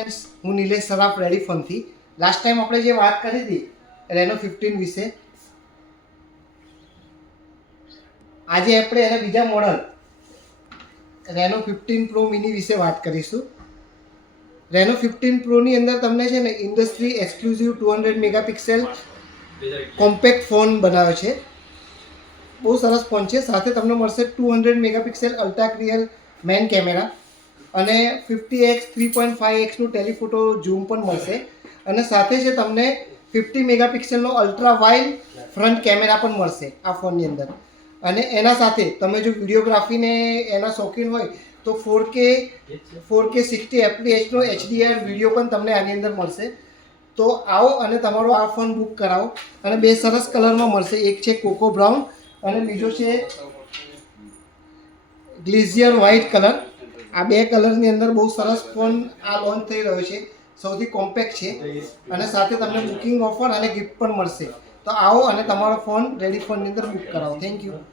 Friends, હું નિલેશ સરાફ ready ફોનથી. Last time આપણે જે વાત કરી હતી રેનો 15 વિશે, આજે આપણે એના બીજા મોડલ રેનો 15 પ્રો મિની વિશે વાત કરીશું. રેનો 15 પ્રોની અંદર તમને છે ને industry exclusive 200 megapixel compact phone બનાવ્યો છે. બહુ સરસ ફોન છે. સાથે તમને મળશે 200 megapixel ultra clear main camera અને 50x 3.5xનું ટેલિફોટો ઝૂમ પણ મળશે. અને સાથે છે તમને 50 મેગાપિક્સેલનો અલ્ટ્રા વાઇડ ફ્રન્ટ કેમેરા પણ મળશે આ ફોનની અંદર. અને એના સાથે તમે જો વિડીયોગ્રાફીને એના શોખીન હોય તો 4K 60 fps HDR વિડીયો પણ તમને આની અંદર મળશે. તો આવો અને તમારો આ ફોન બુક કરાવો. અને બે સરસ કલરમાં મળશે, એક છે કોકો બ્રાઉન અને બીજો છે ગ્લેઝિયર વ્હાઇટ કલર. આ બે કલરની અંદર બહુ સરસ ફોન આ લોન્ચ થઈ રહ્યો છે. સૌથી કોમ્પેક્ટ છે અને સાથે તમને બુકિંગ ઓફર અને ગિફ્ટ પણ મળશે. તો આવો અને તમારો ફોન રેડી ફોનની અંદર બુક કરાવો. Thank you.